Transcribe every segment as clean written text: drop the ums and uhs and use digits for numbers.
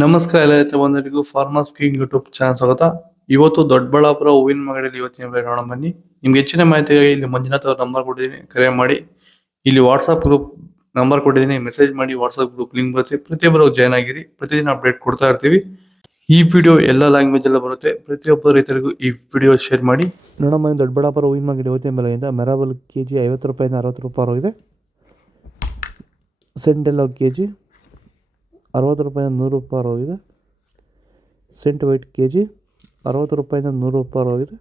ನಮಸ್ಕಾರ ಎಲ್ಲ ರೈತ ಬಂಧುಗಳಿಗೂ ಫಾರ್ಮರ್ಸ್ ಕಿಂಗ್ ಯೂಟ್ಯೂಬ್ ಚಾನಲ್ ಸ್ವಾಗತ. ಇವತ್ತು ದೊಡ್ಡಬಳ್ಳಾಪುರ ಹೂವಿನ ಮಾರ್ಕೆಟಲ್ಲಿ ಇವತ್ತಿನ ಬೆಲೆ ನೋಡೋಣ ಬನ್ನಿ. ನಿಮ್ಗೆ ಹೆಚ್ಚಿನ ಮಾಹಿತಿಗಾಗಿ ಇಲ್ಲಿ ಮಂಜುನಾಥ್ ಅವ್ರ ನಂಬರ್ ಕೊಟ್ಟಿದ್ದೀನಿ, ಕರೆ ಮಾಡಿ. ಇಲ್ಲಿ ವಾಟ್ಸ್ಆಪ್ ಗ್ರೂಪ್ ನಂಬರ್ ಕೊಟ್ಟಿದ್ದೀನಿ, ಮೆಸೇಜ್ ಮಾಡಿ. ವಾಟ್ಸ್ಆಪ್ ಗ್ರೂಪ್ ಲಿಂಕ್ ಬರುತ್ತೆ, ಪ್ರತಿಯೊಬ್ಬರು ಜಾಯ್ನ್ ಆಗಿರಿ. ಪ್ರತಿದಿನ ಅಪ್ಡೇಟ್ ಕೊಡ್ತಾ ಇರ್ತೀವಿ. ಈ ವಿಡಿಯೋ ಎಲ್ಲ ಲ್ಯಾಂಗ್ವೇಜ್ ಎಲ್ಲ ಬರುತ್ತೆ. ಪ್ರತಿಯೊಬ್ಬ ರೈತರಿಗೂ ಈ ವಿಡಿಯೋ ಶೇರ್ ಮಾಡಿ. ನೋಡೋಣ ದೊಡ್ಡಬಳ್ಳಾಪುರ ಹೂವಿನ ಮಾರ್ಕೆಟ್ ಇವತ್ತಿನ ಬೆಲೆಯಿಂದ ಮೆರಾಬಲ್ ಕೆಜಿ 50 ರೂಪಾಯಿಂದ 60 ರೂಪಾಯಿ ಹೋಗಿದೆ. ಸೆಂಟೆಲ್ಲ ಕೆಜಿ 60 ರೂಪಾಯಿಂದ 100 ರೂಪಾಯಿ ಹೋಗಿದೆ. ಸೆಂಟ್ ವೈಟ್ ಕೆ ಜಿ 60 ರೂಪಾಯಿಂದ 100 ರೂಪಾಯಿ ಹೋಗಿದೆ.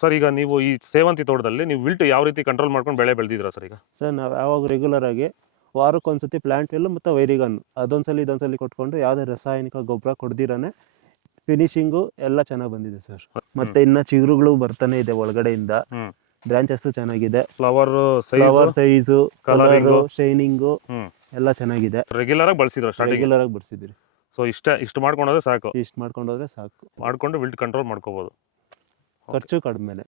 ಸರ್ ಈಗ ನೀವು ಈ ಸೇವಂತಿ ತೋಟದಲ್ಲಿ ನೀವು ವಿಲ್ಟ್ ಯಾವ ರೀತಿ ಕಂಟ್ರೋಲ್ ಮಾಡ್ಕೊಂಡು ಬೆಳೆ ಬೆಳೆದಿದ್ದೀರಾ ಸರ್? ಈಗ ಸರ್ ನಾವು ಯಾವಾಗ ರೆಗ್ಯುಲರ್ ಆಗಿ ವಾರಕ್ಕೊಂದ್ಸತಿ ಪ್ಲಾಂಟ್ ಎಲ್ಲು ಮತ್ತು ವೈರಿಗನ್ ಅದೊಂದ್ಸಲಿ ಇದೊಂದ್ಸಲಿ ಕೊಟ್ಕೊಂಡು ಯಾವುದೇ ರಾಸಾಯನಿಕ ಗೊಬ್ಬರ ಕೊಡ್ದಿರಾನೆ ಫಿನಿಶಿಂಗು ಎಲ್ಲ ಚೆನ್ನಾಗಿ ಬಂದಿದೆ ಸರ್. ಮತ್ತೆ ಇನ್ನ ಚಿಗುರುಗಳು ಬರ್ತಾನೆ ಇದೆ ಒಳಗಡೆಯಿಂದ. ಬ್ರಾಂಚಸ್ ಚೆನ್ನಾಗಿದೆ, ಫ್ಲವರ್ ಸೈಜು, ಕಲರು, ಶೈನಿಂಗು ಎಲ್ಲ ಚೆನ್ನಾಗಿದೆ. ರೆಗ್ಯುಲರ್ ಆಗಿ ಬಳಸಿದ್ರು ಸ್ಟಾರ್ಟಿಂಗ್? ರೆಗ್ಯುಲರ್ ಆಗಿ ಬರ್ಸಿದ್ರಿ. ಸೊ ಇಷ್ಟು ಮಾಡ್ಕೊಂಡ್ರೆ ಸಾಕು. ಇಷ್ಟು ಮಾಡ್ಕೊಂಡೋದ್ರೆ ಸಾಕು, ಮಾಡ್ಕೊಂಡು ವಿಲ್ಟ್ ಕಂಟ್ರೋಲ್ ಮಾಡ್ಕೋಬಹುದು. ಖರ್ಚು ಕಡಿಮೆನೆ.